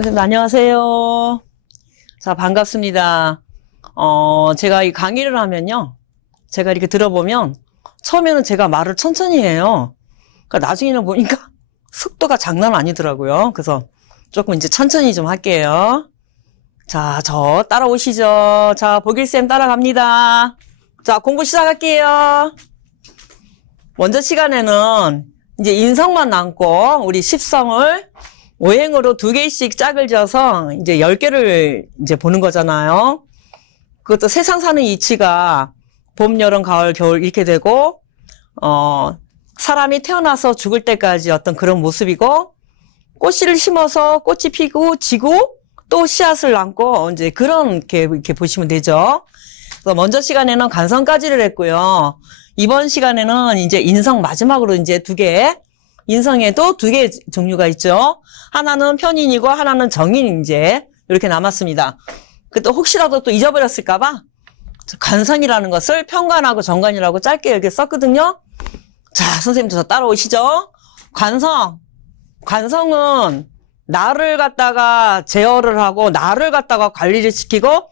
선생님 안녕하세요. 자, 반갑습니다. 제가 이 강의를 하면요, 제가 이렇게 들어보면 처음에는 제가 말을 천천히 해요. 그러니까 나중에는 보니까 속도가 장난 아니더라고요. 그래서 조금 이제 천천히 좀 할게요. 자, 저 따라오시죠. 자, 보길쌤 따라갑니다. 자, 공부 시작할게요. 먼저 시간에는 이제 인성만 남고 우리 십성을 오행으로 2개씩 짝을 지어서 이제 10개를 이제 보는 거잖아요. 그것도 세상 사는 이치가 봄, 여름, 가을, 겨울 이렇게 되고, 사람이 태어나서 죽을 때까지 어떤 그런 모습이고, 꽃씨를 심어서 꽃이 피고 지고 또 씨앗을 남고 이제 이렇게 보시면 되죠. 그래서 먼저 시간에는 간성까지를 했고요. 이번 시간에는 이제 인성 마지막으로 이제 2개, 인성에도 2개 종류가 있죠. 하나는 편인이고 하나는 정인 이제 이렇게 남았습니다. 또 혹시라도 또 잊어버렸을까봐 간성이라는 것을 편관하고 정관이라고 짧게 이렇게 썼거든요. 자, 선생님도 저 따라오시죠. 관성은 나를 갖다가 제어를 하고 나를 갖다가 관리를 시키고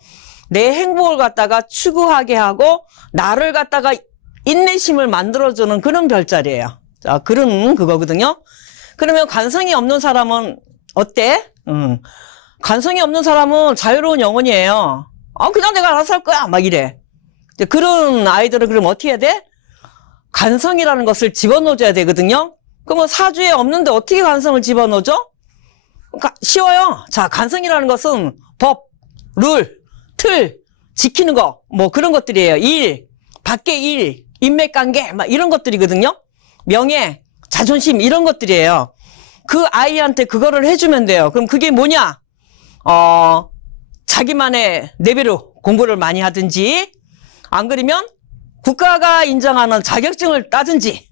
내 행복을 갖다가 추구하게 하고 나를 갖다가 인내심을 만들어주는 그런 별자리예요. 자, 그런 그거거든요. 그러면 관성이 없는 사람은 어때? 관성이 없는 사람은 자유로운 영혼이에요. 그냥 내가 알아서 할 거야. 막 이래. 그런 아이들을 그럼 어떻게 해야 돼? 관성이라는 것을 집어넣어줘야 되거든요. 그러면 사주에 없는데 어떻게 관성을 집어넣어줘? 쉬워요. 자, 관성이라는 것은 법, 룰, 틀, 지키는 거, 뭐 그런 것들이에요. 일, 밖의 일, 인맥관계, 막 이런 것들이거든요. 명예, 자존심 이런 것들이에요. 그 아이한테 그거를 해주면 돼요. 그럼 그게 뭐냐? 자기만의 내배로 공부를 많이 하든지, 안 그러면 국가가 인정하는 자격증을 따든지,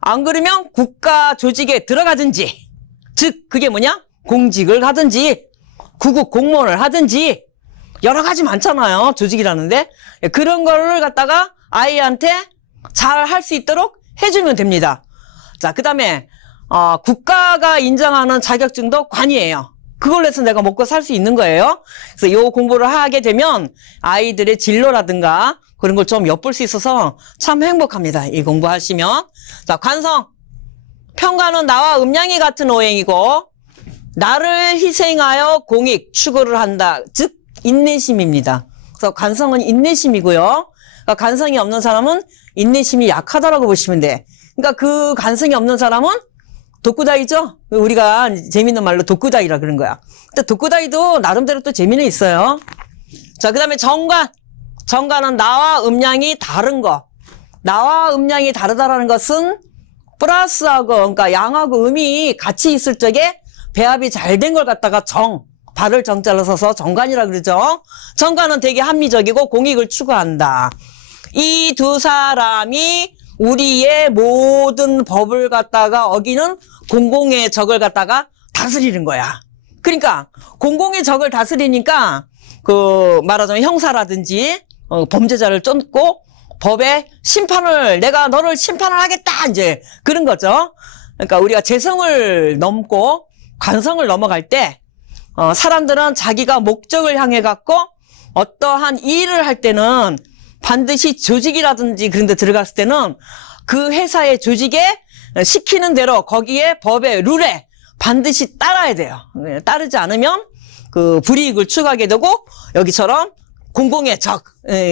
안 그러면 국가 조직에 들어가든지, 즉 그게 뭐냐? 공직을 하든지, 구급 공무원을 하든지, 여러 가지 많잖아요. 조직이라는데. 그런 거를 갖다가 아이한테 잘 할 수 있도록 해주면 됩니다. 자, 그 다음에 국가가 인정하는 자격증도 관이에요. 그걸로 해서 내가 먹고 살 수 있는 거예요. 그래서 요 공부를 하게 되면 아이들의 진로라든가 그런 걸 좀 엿볼 수 있어서 참 행복합니다. 이 공부하시면. 자, 관성. 편관은 나와 음양이 같은 오행이고 나를 희생하여 공익, 추구를 한다. 즉 인내심입니다. 그래서 관성은 인내심이고요. 그러니까 관성이 없는 사람은 인내심이 약하다라고 보시면 돼. 그러니까 그 관성이 없는 사람은 독구다이죠? 우리가 재밌는 말로 독구다이라 그런 거야. 근데 독구다이도 나름대로 또 재미는 있어요. 자, 그 다음에 정관. 정관은 나와 음양이 다른 거. 나와 음양이 다르다라는 것은 플러스하고, 그러니까 양하고 음이 같이 있을 적에 배합이 잘 된 걸 갖다가 발을 정자로 써서 정관이라 그러죠. 정관은 되게 합리적이고 공익을 추구한다. 이 두 사람이 우리의 모든 법을 갖다가 어기는 공공의 적을 갖다가 다스리는 거야. 그러니까 공공의 적을 다스리니까 말하자면 형사라든지 범죄자를 쫓고 법의 심판을 내가 너를 심판을 하겠다 이제 그런 거죠. 그러니까 우리가 재성을 넘고 관성을 넘어갈 때 사람들은 자기가 목적을 향해 갖고 어떠한 일을 할 때는 반드시 조직이라든지 그런 데 들어갔을 때는 그 회사의 조직에 시키는 대로 거기에 법에 룰에 반드시 따라야 돼요. 따르지 않으면 그 불이익을 추구하게 되고 여기처럼 공공의 적,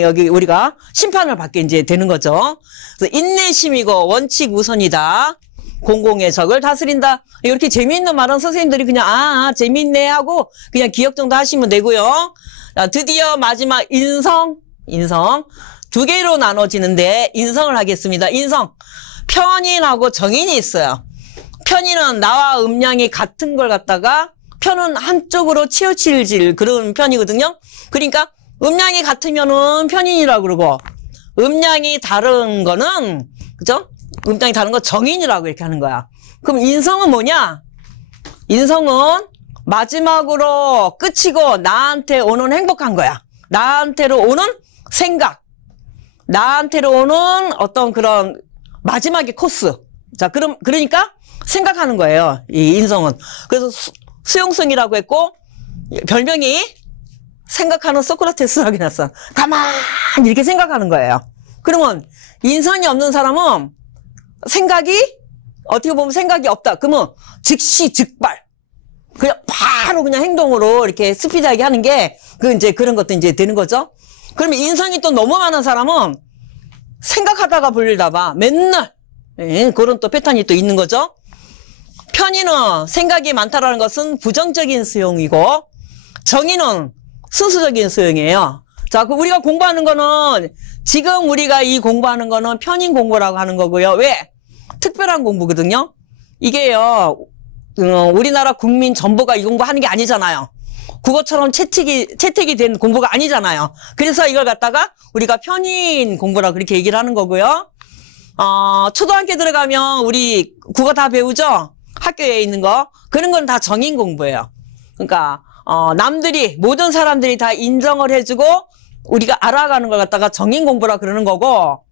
여기 우리가 심판을 받게 이제 되는 거죠. 그래서 인내심이고 원칙 우선이다. 공공의 적을 다스린다. 이렇게 재미있는 말은 선생님들이 그냥 재미있네 하고 그냥 기억 정도 하시면 되고요. 자, 드디어 마지막 인성 2개로 나눠지는데 인성을 하겠습니다. 인성 편인하고 정인이 있어요. 편인은 나와 음양이 같은 걸 갖다가 편은 한쪽으로 치우칠 그런 편이거든요. 그러니까 음양이 같으면은 편인이라고 그러고 음양이 다른 거는 그죠? 음양이 다른 거 정인이라고 이렇게 하는 거야. 그럼 인성은 뭐냐? 인성은 마지막으로 끝이고 나한테 오는 행복한 거야. 나한테로 오는 생각, 나한테로 오는 어떤 그런 마지막의 코스. 자, 그러니까 생각하는 거예요. 이 인성은. 그래서 수용성이라고 했고, 별명이 생각하는 소크라테스라고 해놨어. 가만히 이렇게 생각하는 거예요. 그러면 인성이 없는 사람은 생각이, 어떻게 보면 생각이 없다. 그러면 즉시 즉발. 그냥 바로 그냥 행동으로 이렇게 스피드하게 하는 게, 이제 그런 것도 이제 되는 거죠. 그러면 인성이 또 너무 많은 사람은 생각하다가 불리다가 맨날, 그런 또 패턴이 또 있는 거죠. 편의는 생각이 많다라는 것은 부정적인 수용이고, 정의는 순수적인 수용이에요. 자, 우리가 공부하는 거는, 지금 우리가 이 공부하는 거는 편인 공부라고 하는 거고요. 왜? 특별한 공부거든요. 이게요, 우리나라 국민 전부가 이 공부하는 게 아니잖아요. 국어처럼 채택이 된 공부가 아니잖아요. 그래서 이걸 갖다가 우리가 편인 공부라고 그렇게 얘기를 하는 거고요. 초등학교 들어가면 우리 국어 다 배우죠? 학교에 있는 거. 그런 건 다 정인 공부예요. 그러니까, 남들이, 모든 사람들이 다 인정을 해주고 우리가 알아가는 걸 갖다가 정인 공부라 그러는 거고,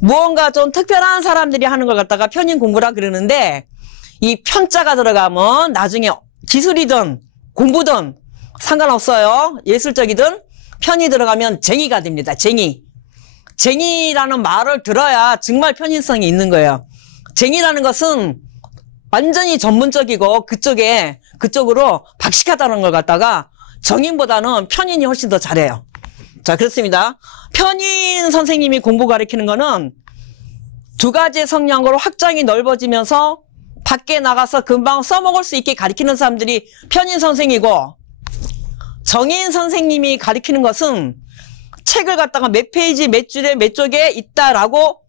무언가 좀 특별한 사람들이 하는 걸 갖다가 편인 공부라 그러는데, 이 편자가 들어가면 나중에 기술이든 공부든 상관없어요. 예술적이든 편이 들어가면 쟁이가 됩니다. 쟁이. 쟁이라는 말을 들어야 정말 편인성이 있는 거예요. 쟁이라는 것은 완전히 전문적이고 그쪽으로 박식하다는 걸 갖다가 정인보다는 편인이 훨씬 더 잘해요. 자, 그렇습니다. 편인 선생님이 공부 가르치는 거는 두 가지 성향으로 확장이 넓어지면서 밖에 나가서 금방 써먹을 수 있게 가르치는 사람들이 편인 선생이고, 정인 선생님이 가르치는 것은 책을 갖다가 몇 페이지, 몇 줄에, 몇 쪽에 있다라고,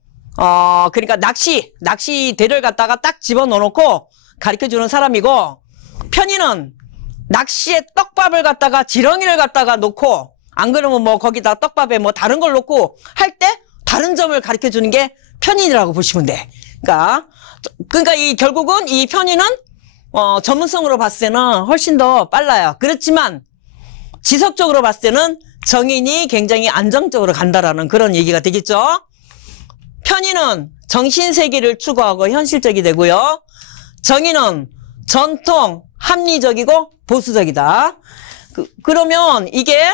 그러니까 낚시대를 갖다가 딱 집어넣어놓고 가르쳐주는 사람이고, 편인은 낚시에 떡밥을 갖다가 지렁이를 갖다가 놓고, 안 그러면 뭐 거기다 떡밥에 뭐 다른 걸 놓고 할 때 다른 점을 가르쳐주는 게 편인이라고 보시면 돼. 그러니까 결국은 이 편인은, 전문성으로 봤을 때는 훨씬 더 빨라요. 그렇지만, 지속적으로 봤을 때는 정인이 굉장히 안정적으로 간다라는 그런 얘기가 되겠죠. 편인은 정신세계를 추구하고 현실적이 되고요. 정인은 전통, 합리적이고 보수적이다. 그러면 이게,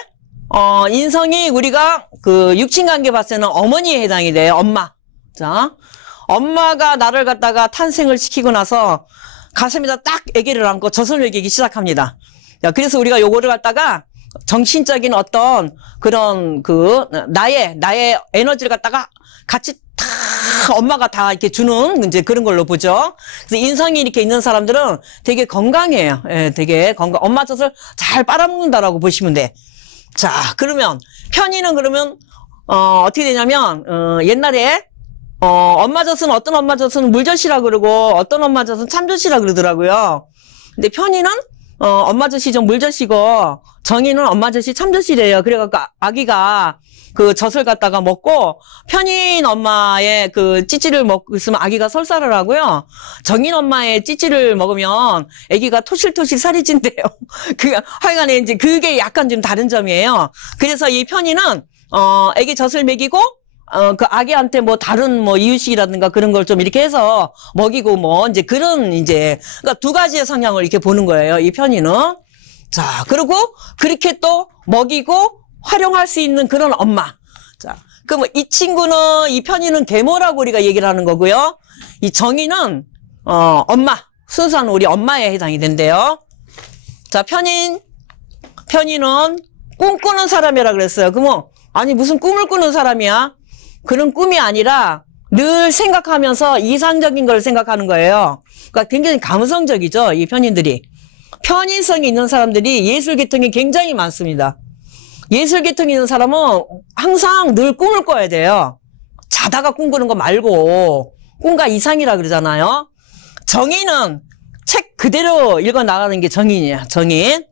인성이 우리가 육친관계 봤을 때는 어머니에 해당이 돼요. 엄마. 자, 엄마가 나를 갖다가 탄생을 시키고 나서 가슴에다 딱 아기를 안고 젖을 먹이기 시작합니다. 자, 그래서 우리가 요거를 갖다가 정신적인 어떤 그런 나의 에너지를 갖다가 같이 다 엄마가 다 이렇게 주는 이제 그런 걸로 보죠. 그래서 인성이 이렇게 있는 사람들은 되게 건강해요. 예, 되게 엄마 젖을 잘 빨아먹는다라고 보시면 돼. 자, 그러면 편의는 그러면 어떻게 되냐면 옛날에 엄마 젖은 어떤 엄마 젖은 물젖이라 그러고 어떤 엄마 젖은 참젖이라 그러더라고요. 근데 편의는 엄마 젖이 좀 물젖이고 정의는 엄마 젖이 참젖이래요. 그래갖고 아기가 그 젖을 갖다가 먹고 편인 엄마의 그 찌찌를 먹고 있으면 아기가 설사를 하고요. 정인 엄마의 찌찌를 먹으면 아기가 토실토실 살이 찐대요. 하여간에 이제 그게 약간 좀 다른 점이에요. 그래서 이 편인은 아기 젖을 먹이고 그 아기한테 뭐 다른 뭐 이유식이라든가 그런 걸 좀 이렇게 해서 먹이고 뭐 이제 그런 이제 그러니까 두 가지의 성향을 이렇게 보는 거예요. 이 편인은. 자, 그리고 그렇게 또 먹이고 활용할 수 있는 그런 엄마. 자, 그럼 이 친구는 이 편인은 계모라고 우리가 얘기를 하는 거고요. 이 정인은 엄마, 순수한 우리 엄마에 해당이 된대요. 자, 편인은 꿈꾸는 사람이라 그랬어요. 그러면 아니 무슨 꿈을 꾸는 사람이야? 그런 꿈이 아니라 늘 생각하면서 이상적인 걸 생각하는 거예요. 그러니까 굉장히 감성적이죠, 이 편인들이. 편인성이 있는 사람들이 예술계통이 굉장히 많습니다. 예술계통이 있는 사람은 항상 늘 꿈을 꿔야 돼요. 자다가 꿈꾸는 거 말고 꿈과 이상이라 그러잖아요. 정인은 책 그대로 읽어 나가는 게 정인이야, 정인.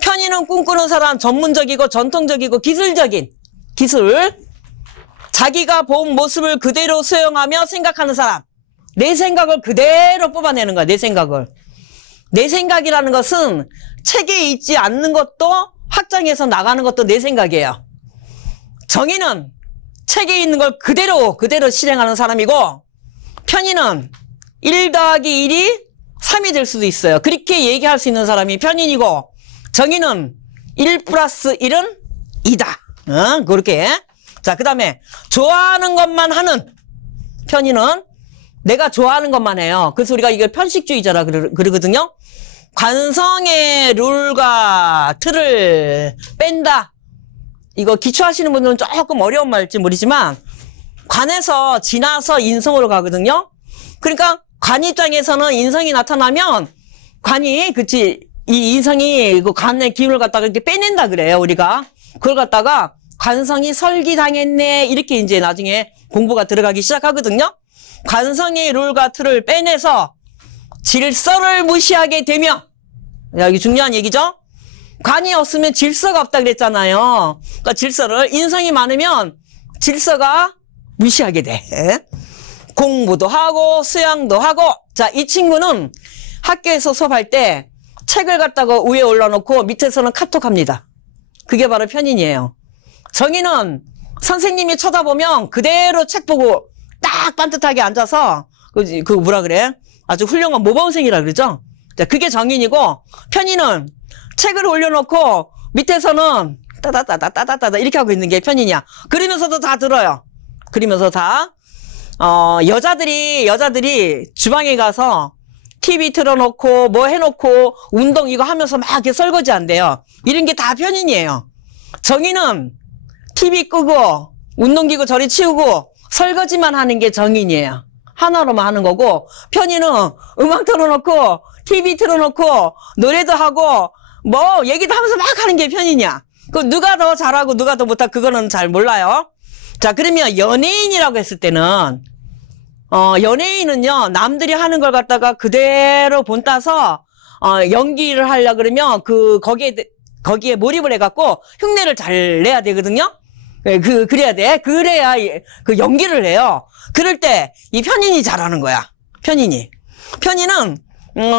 편인은 꿈꾸는 사람, 전문적이고 전통적이고 기술적인 기술. 자기가 본 모습을 그대로 수용하며 생각하는 사람. 내 생각을 그대로 뽑아내는 거야, 내 생각을. 내 생각이라는 것은 책에 있지 않는 것도 확장해서 나가는 것도 내 생각이에요. 정의는 책에 있는 걸 그대로 실행하는 사람이고, 편의는 1 더하기 1이 3이 될 수도 있어요. 그렇게 얘기할 수 있는 사람이 편인이고, 정인은 1 플러스 1은 2다. 그렇게. 자, 그 다음에 좋아하는 것만 하는 편인은 내가 좋아하는 것만 해요. 그래서 우리가 이걸 편식주의자라 그러거든요. 관성의 룰과 틀을 뺀다. 이거 기초하시는 분들은 조금 어려운 말일지 모르지만 관에서 지나서 인성으로 가거든요. 그러니까 관 입장에서는 인성이 나타나면 관이 그치 이 인성이 그 관의 기운을 갖다가 이렇게 빼낸다 그래요. 우리가 그걸 갖다가 관성이 설기당했네 이렇게 이제 나중에 공부가 들어가기 시작하거든요. 관성의 룰과 틀을 빼내서 질서를 무시하게 되면, 여기 중요한 얘기죠. 관이 없으면 질서가 없다 그랬잖아요. 그러니까 질서를, 인성이 많으면 질서가 무시하게 돼. 공부도 하고 수양도 하고. 자, 이 친구는 학교에서 수업할 때 책을 갖다가 위에 올려놓고 밑에서는 카톡합니다. 그게 바로 편인이에요. 정인은 선생님이 쳐다보면 그대로 책 보고 딱 반듯하게 앉아서 그 뭐라 그래? 아주 훌륭한 모범생이라 그러죠? 자, 그게 정인이고, 편인은 책을 올려놓고 밑에서는 따다따다따다따다 이렇게 하고 있는 게 편인이야. 그러면서도 다 들어요. 그러면서 다 여자들이 주방에 가서 TV 틀어놓고 뭐 해놓고 운동 이거 하면서 막 이렇게 설거지 한대요. 이런 게 다 편인이에요. 정인은 TV 끄고 운동기구 저리 치우고 설거지만 하는 게 정인이에요. 하나로만 하는 거고, 편인은 음악 틀어놓고 TV 틀어놓고 노래도 하고 뭐 얘기도 하면서 막 하는 게 편인이야. 그 누가 더 잘하고 누가 더 못하고 그거는 잘 몰라요. 자, 그러면 연예인이라고 했을 때는 연예인은요 남들이 하는 걸 갖다가 그대로 본따서 연기를 하려 그러면 거기에 몰입을 해갖고 흉내를 잘 내야 되거든요. 그래야 돼. 그래야 그 연기를 해요. 그럴 때 이 편인이 잘하는 거야. 편인은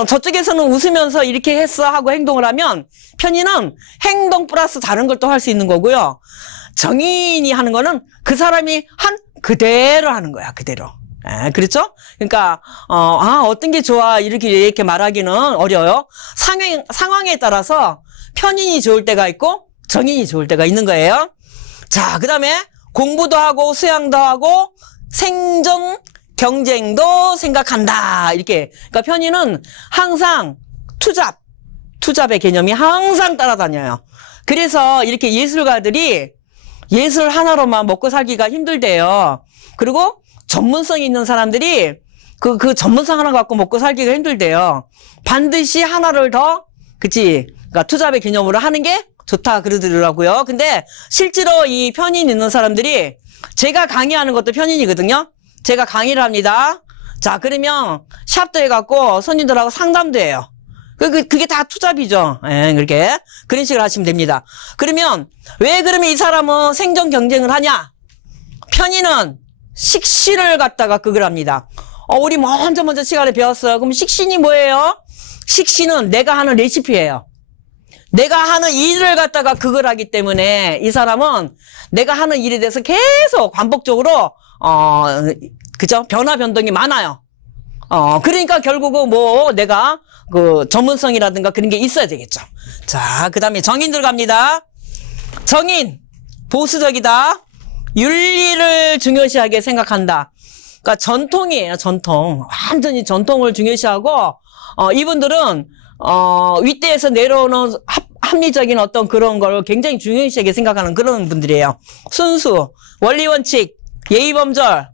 저쪽에서는 웃으면서 이렇게 했어 하고 행동을 하면 편인은 행동 플러스 다른 걸 또 할 수 있는 거고요. 정인이 하는 거는 그 사람이 한 그대로 하는 거야. 그대로. 그렇죠? 그러니까 어떤 게 좋아 이렇게 말하기는 어려워요. 상황에 따라서 편인이 좋을 때가 있고 정인이 좋을 때가 있는 거예요. 자, 그 다음에 공부도 하고 수양도 하고 생존 경쟁도 생각한다. 이렇게. 그러니까 편인은 항상 투잡의 개념이 항상 따라다녀요. 그래서 이렇게 예술가들이 예술 하나로만 먹고 살기가 힘들대요. 그리고 전문성 있는 사람들이 그 전문성 하나 갖고 먹고 살기가 힘들대요. 반드시 하나를 더, 그치? 그러니까 투잡의 개념으로 하는 게 좋다 그러더라고요. 근데 실제로 이 편인 있는 사람들이 제가 강의하는 것도 편인이거든요. 제가 강의를 합니다. 자, 그러면 샵도 해갖고 손님들하고 상담도 해요. 그게 다 투잡이죠. 그렇게 그런 식으로 하시면 됩니다. 그러면 그러면 이 사람은 생존 경쟁을 하냐? 편인은 식신을 갖다가 그걸 합니다. 우리 먼저 시간에 배웠어요. 그럼 식신이 뭐예요? 식신은 내가 하는 레시피예요. 내가 하는 일을 갖다가 그걸 하기 때문에 이 사람은 내가 하는 일에 대해서 계속 반복적으로 그죠? 변화 변동이 많아요. 그러니까 결국은 뭐 내가 그 전문성이라든가 그런 게 있어야 되겠죠. 자, 그 다음에 정인들 갑니다. 정인 보수적이다. 윤리를 중요시하게 생각한다. 그러니까 전통이에요. 전통. 완전히 전통을 중요시하고 이분들은 윗대에서 내려오는 합리적인 어떤 그런 걸 굉장히 중요시하게 생각하는 그런 분들이에요. 순수, 원리원칙, 예의범절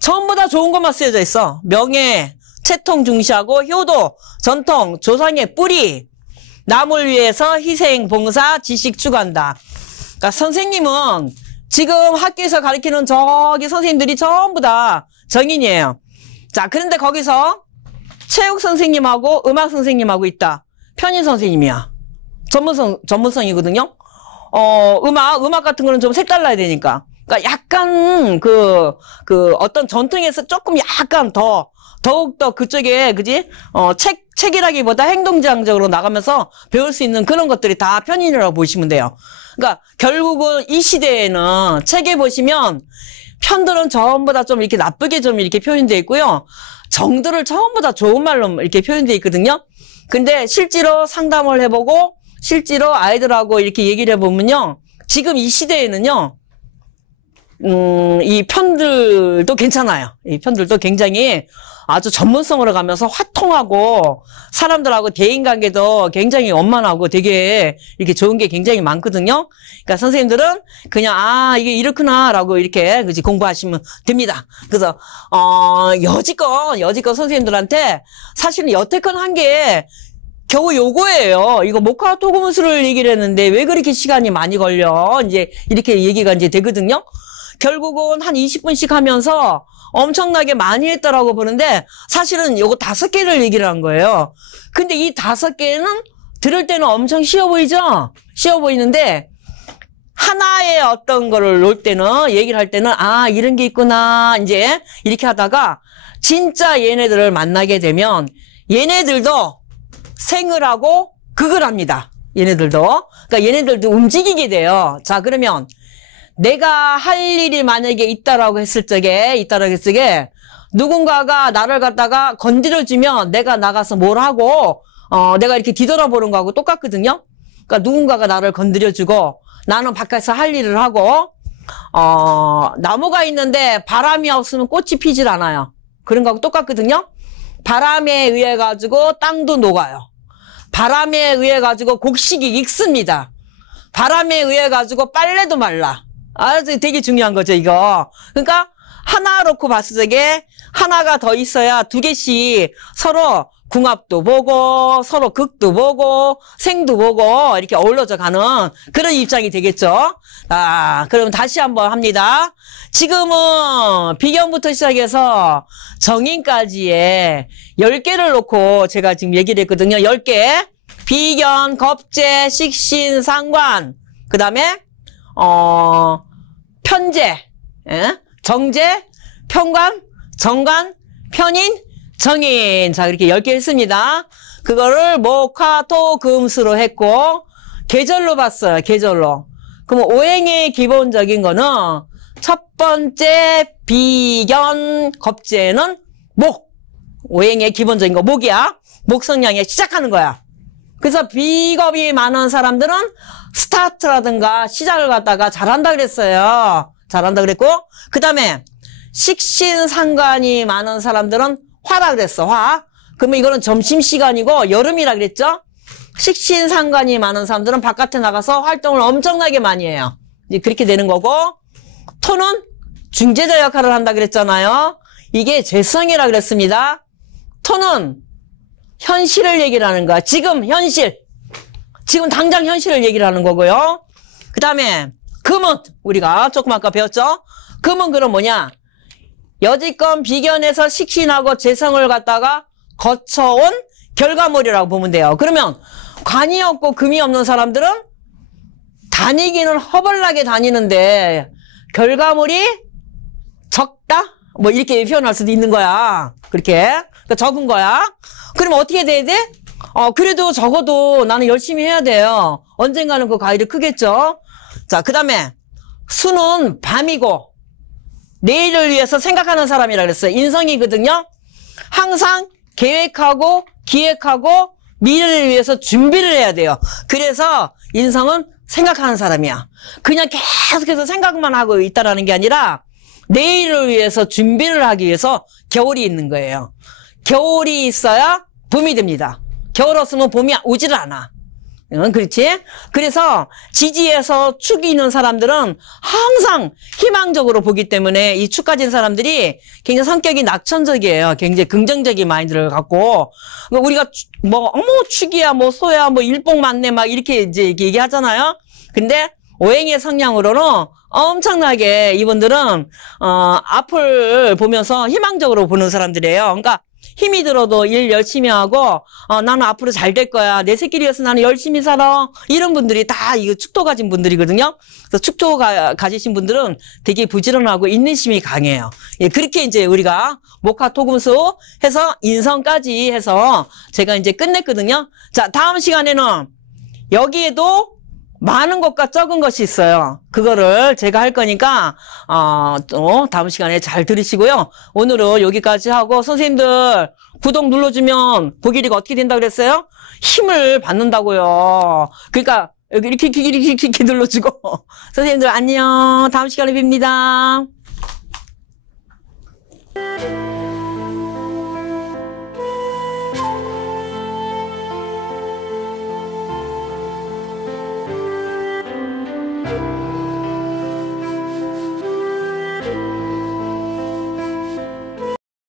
전부 다 좋은 것만 쓰여져 있어. 명예, 채통 중시하고 효도, 전통, 조상의 뿌리, 남을 위해서 희생, 봉사, 지식 추구한다. 그러니까 선생님은 지금 학교에서 가르치는 저기 선생님들이 전부 다 정인이에요. 자, 그런데 거기서 체육 선생님하고 음악 선생님하고 있다. 편인 선생님이야. 전문성이거든요. 음악 같은 거는 좀 색달라야 되니까. 그러니까 약간 어떤 전통에서 조금 약간 더욱더 그쪽에, 그지? 책이라기보다 행동지향적으로 나가면서 배울 수 있는 그런 것들이 다 편인이라고 보시면 돼요. 그러니까 결국은 이 시대에는 책에 보시면 편들은 전부 다 좀 이렇게 나쁘게 좀 이렇게 표현되어 있고요. 정들을 전부 다 좋은 말로 이렇게 표현되어 있거든요. 근데 실제로 상담을 해보고 실제로 아이들하고 이렇게 얘기를 해보면요. 지금 이 시대에는요. 이 편들도 괜찮아요. 이 편들도 굉장히 아주 전문성으로 가면서 화통하고 사람들하고 대인관계도 굉장히 원만하고 되게 이렇게 좋은 게 굉장히 많거든요. 그러니까 선생님들은 그냥 이게 이렇구나 라고 이렇게 그치 공부하시면 됩니다. 그래서 여지껏 선생님들한테 사실은 여태껏 한 게 겨우 요거예요. 이거 목화 토금수를 얘기를 했는데 왜 그렇게 시간이 많이 걸려? 이제 이렇게 얘기가 이제 되거든요. 결국은 한 20분씩 하면서 엄청나게 많이 했다라고 보는데 사실은 요거 5개를 얘기를 한 거예요. 근데 이 5개는 들을 때는 엄청 쉬워 보이죠? 쉬워 보이는데 하나의 어떤 거를 놓을 때는 얘기를 할 때는 이런 게 있구나 이제 이렇게 하다가 진짜 얘네들을 만나게 되면 얘네들도 생을 하고 극을 합니다. 얘네들도. 그러니까 얘네들도 움직이게 돼요. 자, 그러면 내가 할 일이 만약에 있다라고 했을 적에 누군가가 나를 갖다가 건드려주면 내가 나가서 뭘 하고 내가 이렇게 뒤돌아보는 거하고 똑같거든요. 그러니까 누군가가 나를 건드려주고 나는 바깥에서 할 일을 하고 나무가 있는데 바람이 없으면 꽃이 피질 않아요. 그런 거하고 똑같거든요. 바람에 의해 가지고 땅도 녹아요. 바람에 의해 가지고 곡식이 익습니다. 바람에 의해 가지고 빨래도 말라. 아주 되게 중요한 거죠, 이거. 그러니까 하나 놓고 봤을 적에 하나가 더 있어야 2개씩 서로 궁합도 보고 서로 극도 보고 생도 보고 이렇게 어우러져 가는 그런 입장이 되겠죠. 그럼 다시 한번 합니다. 지금은 비견부터 시작해서 정인까지의 10개를 놓고 제가 지금 얘기를 했거든요. 10개. 비견, 겁재, 식신, 상관. 그 다음에 편재, 정재, 편관, 정관, 편인, 정인. 자, 이렇게 10개 했습니다. 그거를 목화, 토, 금수로 했고, 계절로 봤어요, 계절로. 그럼 오행의 기본적인 거는 첫 번째 비견, 겁재는 목. 오행의 기본적인 거, 목이야. 목 성향에 시작하는 거야. 그래서 비겁이 많은 사람들은 스타트라든가 시작을 갖다가 잘한다 그랬어요. 잘한다 그랬고, 그 다음에 식신상관이 많은 사람들은 화라 그랬어, 화. 그러면 이거는 점심시간이고 여름이라 그랬죠? 식신상관이 많은 사람들은 바깥에 나가서 활동을 엄청나게 많이 해요. 이제 그렇게 되는 거고, 토는 중재자 역할을 한다 그랬잖아요. 이게 재성이라 그랬습니다. 토는 현실을 얘기를 하는 거야. 지금 현실. 지금 당장 현실을 얘기를 하는 거고요. 그 다음에 금은 우리가 조금 아까 배웠죠? 금은 그럼 뭐냐? 여지껏 비견에서 식신하고 재성을 갖다가 거쳐온 결과물이라고 보면 돼요. 그러면 관이 없고 금이 없는 사람들은 다니기는 허벌나게 다니는데 결과물이 적다? 뭐 이렇게 표현할 수도 있는 거야. 그렇게. 그러니까 적은 거야. 그럼 어떻게 돼야 돼? 그래도 적어도 나는 열심히 해야 돼요. 언젠가는 그 과일이 크겠죠. 자, 그 다음에 수는 밤이고 내일을 위해서 생각하는 사람이라 그랬어요. 인성이거든요. 항상 계획하고 기획하고 미래를 위해서 준비를 해야 돼요. 그래서 인성은 생각하는 사람이야. 그냥 계속해서 생각만 하고 있다라는 게 아니라 내일을 위해서 준비를 하기 위해서 겨울이 있는 거예요. 겨울이 있어야 봄이 됩니다. 겨울 없으면 봄이 오지를 않아. 그렇지? 그래서 지지에서 축이 있는 사람들은 항상 희망적으로 보기 때문에 이 축 가진 사람들이 굉장히 성격이 낙천적이에요. 굉장히 긍정적인 마인드를 갖고. 우리가 축이야, 소야, 일복 많네, 막 이렇게 이제 얘기하잖아요. 근데 오행의 성향으로는 엄청나게 이분들은, 앞을 보면서 희망적으로 보는 사람들이에요. 그러니까 힘이 들어도 일 열심히 하고 나는 앞으로 잘 될 거야. 내 새끼를 위해서 나는 열심히 살아. 이런 분들이 다 이거 축토 가진 분들이거든요. 그래서 축토 가지신 분들은 되게 부지런하고 인내심이 강해요. 예, 그렇게 이제 우리가 목화 토금수 해서 인성까지 해서 제가 이제 끝냈거든요. 자, 다음 시간에는 여기에도 많은 것과 적은 것이 있어요. 그거를 제가 할 거니까 또 다음 시간에 잘 들으시고요. 오늘은 여기까지 하고 선생님들 구독 눌러주면 보기리가 어떻게 된다고 그랬어요? 힘을 받는다고요. 그러니까 이렇게 눌러주고 선생님들 안녕. 다음 시간에 뵙니다.